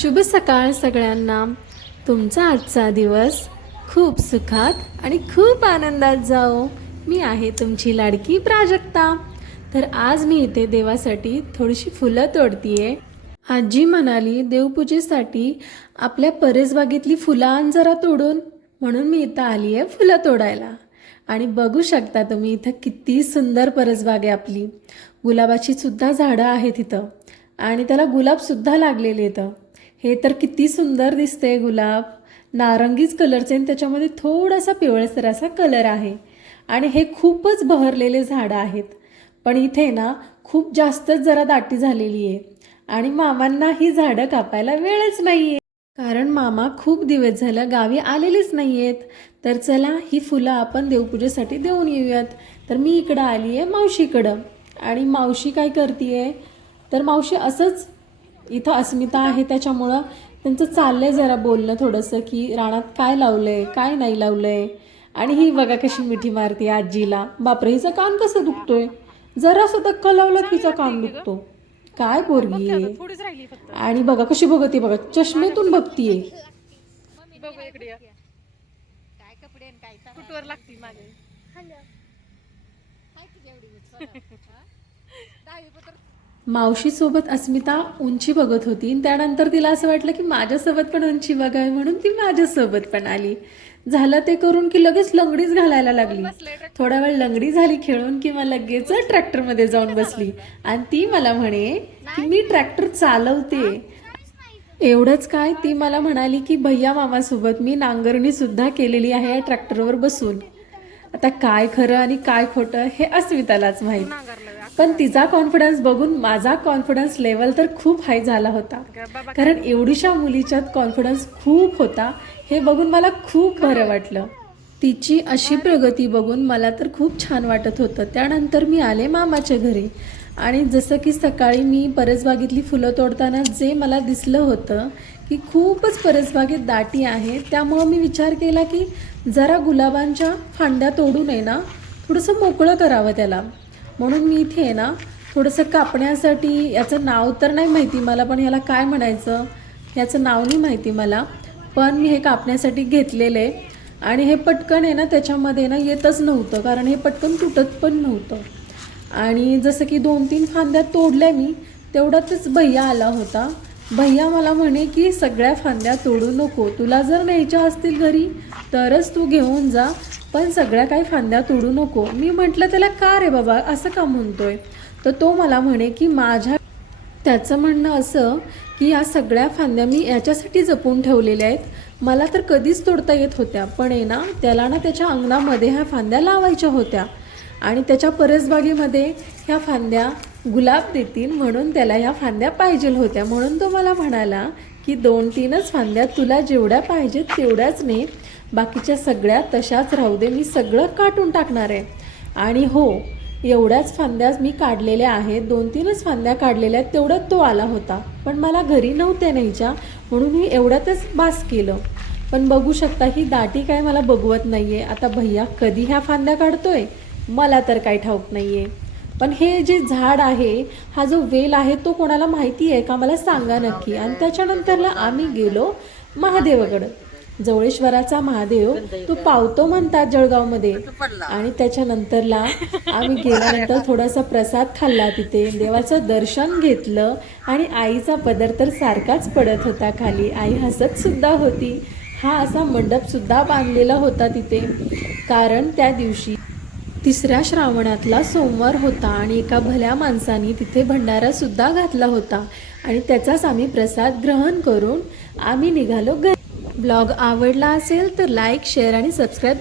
शुभ सकाळ सगळ्यांना. तुमचा आजचा दिवस खूप सुखात आणि खूप आनंदात जाओ मी आहे तुमची लाडकी प्राजक्ता. तर आज मी इथे देवासाठी थोडीशी फुलं तोडतीये. आजी म्हणाली देवपूजेसाठी आपल्या परसबागेतली फुलं आण जरा तोडून. म्हणून मी इथं आली आहे फुलं तोडायला. आणि बघू शकता तुम्ही इथं किती सुंदर परसबाग आहे आपली. गुलाबाची सुद्धा झाडं आहेत इथं. आणि त्याला गुलाबसुद्धा लागलेले इथं. हे तर किती सुंदर दिसते गुलाब. नारंगीच कलरचे आणि त्याच्यामध्ये थोडासा पिवळसर असा कलर आहे. आणि हे खूपच बहरलेले झाडं आहेत. पण इथे ना खूप जास्तच जरा दाटी झालेली आहे. आणि मामांना ही झाडं कापायला वेळच नाही आहे कारण मामा खूप दिवस झालं गावी आलेलेच नाही आहेत तर चला ही फुलं आपण देवपूजेसाठी देऊन येऊयात. तर मी इकडं आली आहे मावशीकडं. आणि मावशी काय करते तर मावशी असंच इथं अस्मिता आहे त्याच्यामुळं त्यांचं चाललंय जरा बोलणं थोडंसं की रानात काय लावलंय काय नाही लावलंय? आणि ही बघा कशी मिठी मारते आजीला. बापरे हिचा कान कसं दुखतोय? जरासा धक्का लावला की हिचा कान दुखतो. काय पोरगी आहे? आणि बघा कशी बघते बघा चष्मेतून बघतीये बघू इकडे या. कुठवर लागती मावशीसोबत अस्मिता उंची बघत होती. त्यानंतर तिला असं वाटलं की माझ्यासोबत पण उंची बघावी म्हणून ती माझ्यासोबत पण आली. झालं ते करून की लगेच लंगडीच घालायला लागली. थोडा वेळ लंगडी झाली खेळून किंवा लगेच ट्रॅक्टरमध्ये जाऊन बसली. आणि ती मला म्हणे की मी ट्रॅक्टर चालवते. एवढंच काय? ती मला म्हणाली की भैया मामासोबत मी नांगरणी सुद्धा केलेली आहे या ट्रॅक्टरवर बसून. आता काय खरं आणि काय खोटं हे अस्मितालाच माहीत. पण तिचा कॉन्फिडन्स बघून माझा कॉन्फिडन्स लेवल तर खूप हाय झाला होता. कारण एवढीशा मुलीच्यात कॉन्फिडन्स खूप होता हे बघून मला खूप बरं वाटलं. तिची अशी प्रगती बघून मला तर खूप छान वाटत होतं. त्यानंतर मी आले मामाच्या घरी आणि जसं की सकाळी मी परसबागेतली फुलं तोडताना जे मला दिसलं होतं की खूपच परसबागेत दाटी आहे त्यामुळं मी विचार केला की जरा गुलाबांच्या फांद्या तोडू नये ना थोडंसं मोकळं करावं त्याला. म्हणून मी इथे आहे ना थोडंसं कापण्यासाठी याचं नाव तर नाही माहिती मला पण ह्याला काय म्हणायचं? याचं नाव नाही माहिती मला पण मी हे कापण्यासाठी घेतलेलं आहे. आणि हे पटकन आहे ना त्याच्यामध्ये ना येतच नव्हतं कारण हे पटकन तुटत पण नव्हतं. आणि जसं की दोन तीन फांद्या तोडल्या मी तेवढ्यातच भैया आला होता. भैया मला म्हणे की सगळ्या फांद्या तोडू नको. तुला जर न्यायच्या असतील घरी तरच तू घेऊन जा. पण सगळ्या काही फांद्या तोडू नको. मी म्हटलं त्याला का रे बाबा? असं का म्हणतोय? तर तो मला म्हणे की माझ्या त्याचं म्हणणं असं की या सगळ्या फांद्या मी याच्यासाठी जपून ठेवलेल्या आहेत. मला तर कधीच तोडता येत होत्या. पण आहे ना त्याला ना त्याच्या अंगणामध्ये ह्या फांद्या लावायच्या होत्या. आणि त्याच्या परसबागेमध्ये ह्या फांद्या गुलाब देतील म्हणून त्याला ह्या फांद्या पाहिजे होत्या. म्हणून तो मला म्हणाला की दोन तीनच फांद्या तुला जेवढ्या पाहिजेत तेवढ्याच ने. बाकीच्या सगळ्या तशाच राहू दे मी सगळं काटून टाकणार आहे. आणि हो एवढ्याच फांद्या मी काढलेल्या आहेत दोन तीनच फांद्या काढलेल्या आहेत तेवढ्यात तो आला होता. पण मला घरी नव्हत्या न्यायच्या म्हणून मी एवढ्यातच बास केलं. पण बघू शकता ही दाटी काय मला बघवत नाही आहे आता भैया कधी ह्या फांद्या काढतोय? मला तर काही ठाऊक नाही आहे पण हे जे झाड आहे हा जो वेल आहे तो कोणाला माहिती आहे का? मला सांगा नक्की. आणि त्याच्यानंतरला आम्ही गेलो महादेवाकडं जवळेश्वराचा महादेव तो पावतो म्हणतात जळगावमध्ये. आणि त्याच्यानंतरला आम्ही गेल्यानंतर थोडासा प्रसाद खाल्ला तिथे. देवाचं दर्शन घेतलं आणि आईचा पदर तर सारखाच पडत होता खाली. आई हसत सुद्धा होती. हा असा मंडप सुद्धा बांधलेला होता तिथे. कारण त्या दिवशी तिसऱ्या श्रावणातला सोमवार होता आणि एका भल्या माणसाने तिथे भंडारा सुद्धा घातला होता. आणि त्याचाच आम्ही प्रसाद ग्रहण करून आम्ही निघालो घरी. ब्लॉग आवडला असेल तर लाईक शेअर आणि सबस्क्राईब